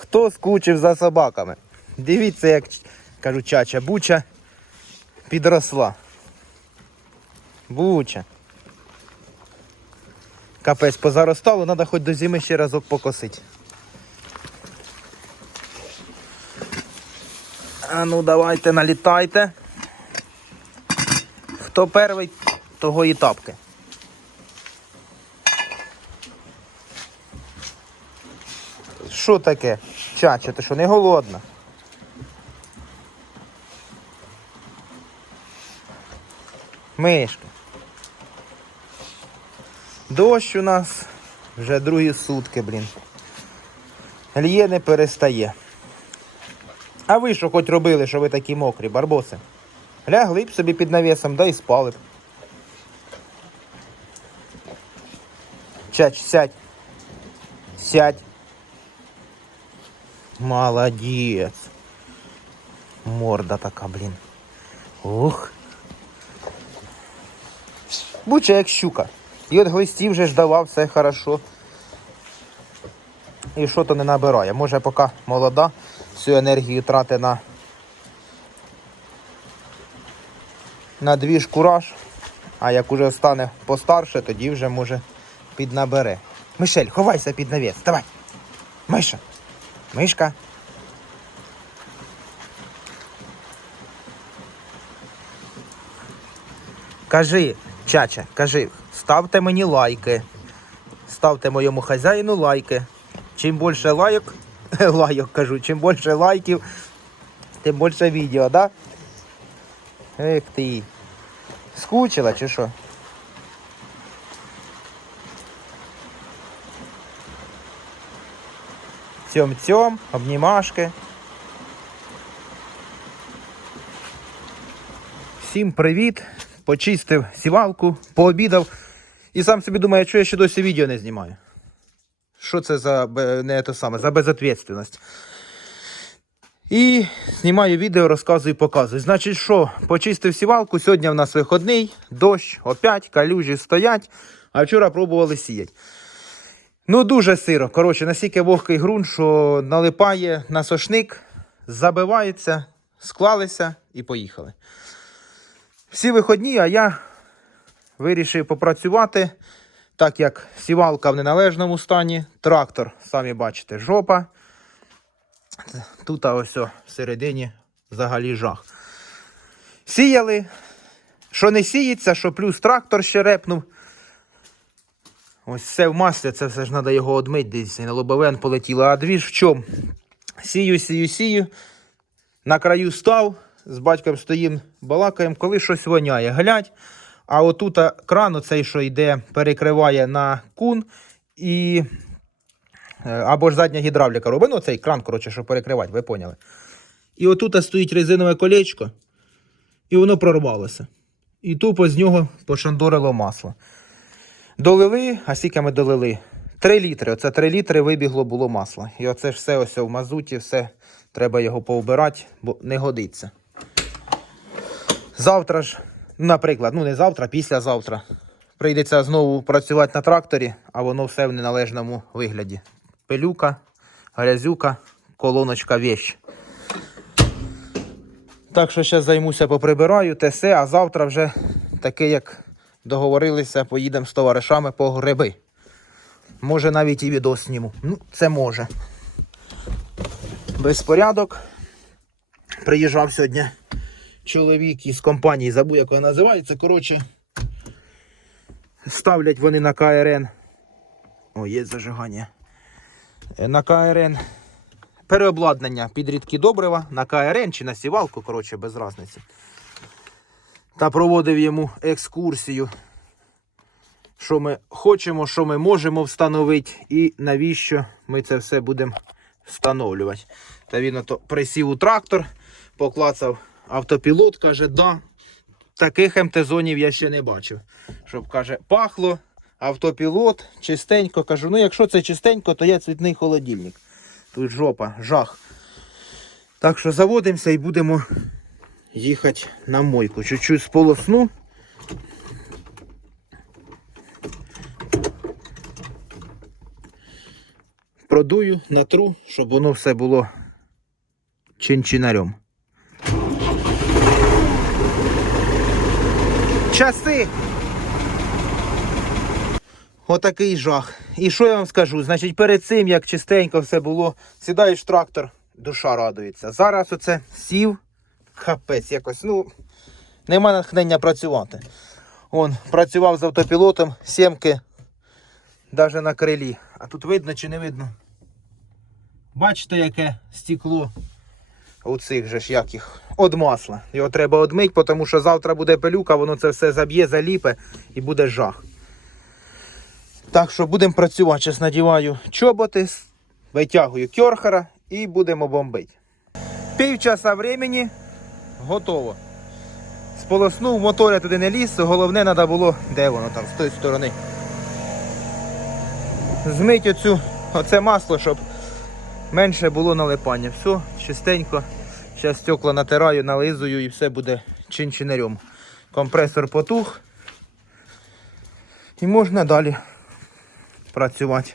Хто скучив за собаками? Дивіться, як кажу, чача буча підросла. Буча. Капець позаростало, треба хоч до зими ще разок покосити. А ну давайте налітайте. Хто перший, того і тапки. Що таке? Чача, ти що не голодна? Мишка. Дощ у нас вже другі сутки, блін. Лє не перестає. А ви що хоч робили, що ви такі мокрі, барбоси? Лягли б собі під навісом, да і спали б. Чач, сядь. Сядь. Молодець. Морда така, блін. Ух. Буча як щука. І от глистів вже ж все хорошо. І що то не набирає. Може поки молода, всю енергію трати на на двіж кураж, а як уже стане постарше, тоді вже може піднабере. Мишель, ховайся під навіс, давай. Миша. Мишка. Кажи, чача, кажи, ставте мені лайки. Ставте моєму хазяїну лайки. Чим більше лайок, лайок кажу, чим більше лайків, тим більше відео, да? Ех ти. Скучила чи що? Цьом-цьом, обнімашки. Всім привіт! Почистив сівалку, пообідав і сам собі думаю, що я ще досі відео не знімаю. Що це за не те саме, за безответственність. І знімаю відео, розказую, показую. Значить, що, почистив сівалку, сьогодні в нас виходний, дощ, опять, калюжі стоять, а вчора пробували сіяти. Ну, дуже сиро. Коротше, настільки вогкий ґрунт, що налипає на сошник, забивається, склалися і поїхали. Всі виходні, а я вирішив попрацювати, так як сівалка в неналежному стані, трактор, самі бачите, жопа. Тут а ось всередині взагалі жах. Сіяли. Що не сіється, що плюс трактор ще репнув. Ось все в маслі, це все ж треба його одмити, десь на лобовен полетіло. А дві ж в чому? Сію, сію, сію. На краю став, з батьком стоїм, балакаємо, коли щось воняє. Глядь. А отут кран, оцей, що йде, перекриває на кун і. е, Або ж задня гідравліка робить. Ну, цей кран, коротше, що перекривати, ви поняли. І отут стоїть резинове колечко, і воно прорвалося. І тупо з нього пошандорило масло. Долили, а скільки ми долили? 3 літри. Оце 3 літри вибігло було масло. І оце ж все ось в мазуті, все треба його повбирати, бо не годиться. Завтра ж, наприклад, ну не завтра, післязавтра. Прийдеться знову працювати на тракторі, а воно все в неналежному вигляді. Пилюка, грязюка, колоночка вещ. Так що зараз займуся, поприбираю те все, а завтра вже таке, як договорилися, поїдемо з товаришами по гриби. Може навіть і відос зніму. Ну, це може. Безпорядок. Приїжджав сьогодні чоловік із компанії, забув, як вона називається. Коротше, ставлять вони на КРН. О, є зажигання. Е, На КРН переобладнання під рідкі добрива на КРН чи на сівалку, коротше, без різниці. Та проводив йому екскурсію, що ми хочемо, що ми можемо встановити і навіщо ми це все будемо встановлювати. Та він ото присів у трактор, поклацав автопілот, каже, да, таких МТ-зонів я ще не бачив. Щоб каже, пахло, автопілот, чистенько. Кажу, ну якщо це чистенько, то є цвітний холодильник. Тут жопа, жах. Так що заводимося і будемо їхати на мойку. Чуть-чуть сполосну. продую, натру, щоб воно все було чин-чинарем. Часи. Отакий жах. І що я вам скажу? Значить, перед цим, як чистенько все було, сідаєш в трактор, душа радується. Зараз оце сів, капець якось, ну, нема натхнення працювати. Он, працював з автопілотом, сімки, навіть на крилі. А тут видно чи не видно? Бачите, яке стекло у цих же ж як їх, од масла. Його треба одмить, тому що завтра буде пилюка, воно це все заб'є, заліпе і буде жах. Так що будемо працювати. Зараз надіваю чоботи, витягую кьорхера і будемо бомбити. Півчаса времени готово. Сполоснув, мотор я туди не ліз, головне треба було, де воно там, з тої сторони. Змить оцю, оце масло, щоб менше було налипання. Все, чистенько. Зараз стекла натираю, нализую і все буде чин-чинарем. Компресор потух. І можна далі працювати.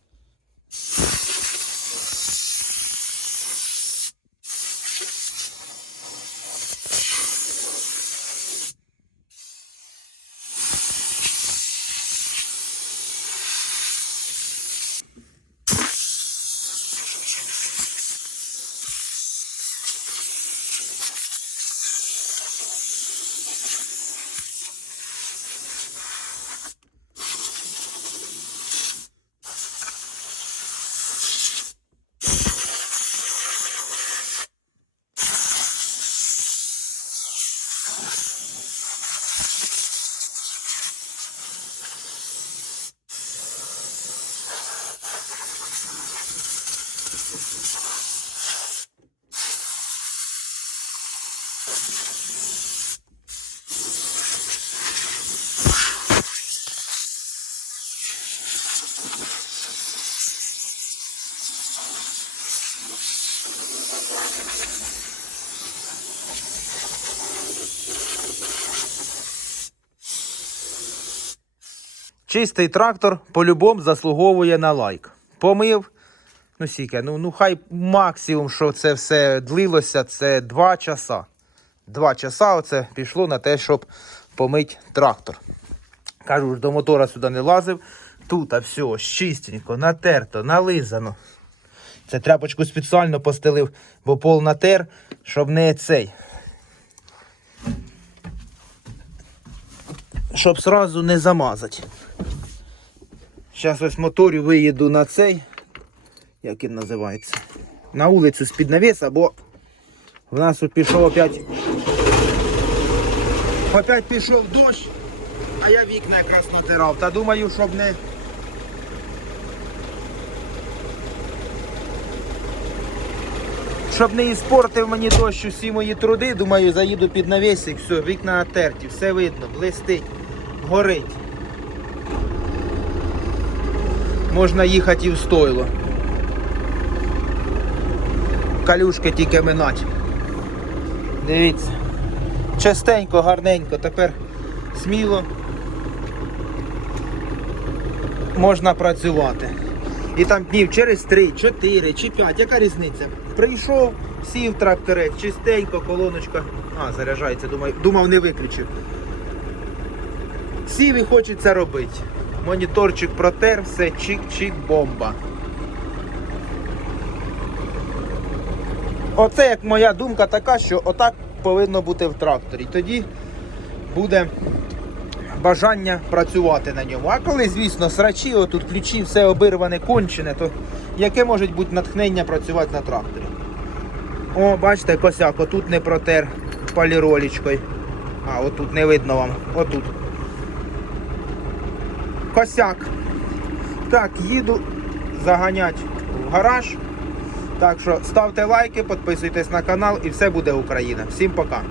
Чистий трактор по-любому заслуговує на лайк. Помив. Ну, сіке, ну, ну хай максимум, що це все длилося, це 2 часа. Два часа оце пішло на те, щоб помити трактор. Кажу до мотора сюди не лазив. Тут а все чистенько, натерто, нализано. Це тряпочку спеціально постелив, бо пол натер, щоб не цей. Щоб сразу не замазати. Зараз ось моторю виїду на цей. Як він називається? На вулицю з-під навіса, бо в нас тут пішов опять. Опять пішов дощ, а я вікна якраз натирав. Та думаю, щоб не. Щоб не іспортив мені дощ усі мої труди, думаю, заїду під навісик, все, вікна натерті, все видно, блистить, горить. Можна їхати і в стойло. Калюшки тільки минать. Дивіться. Частенько, гарненько, тепер сміло можна працювати. І там днів через 3, 4 чи 5, яка різниця? Прийшов, сів тракторець, чистенько, колоночка. А, заряджається, думаю, думав, не виключив. Сів і хочеться робити. Моніторчик протер, все чик-чик бомба. Оце як моя думка така, що отак повинно бути в тракторі. Тоді буде бажання працювати на ньому. А коли, звісно, срачі, отут ключі, все обірване, кончене, то яке може бути натхнення працювати на тракторі? О, бачите, косяк, отут не протер поліролічкою. А, отут не видно вам. Отут. Косяк. Так, їду заганять в гараж. Так що ставте лайки, підписуйтесь на канал і все буде Україна. Всім пока.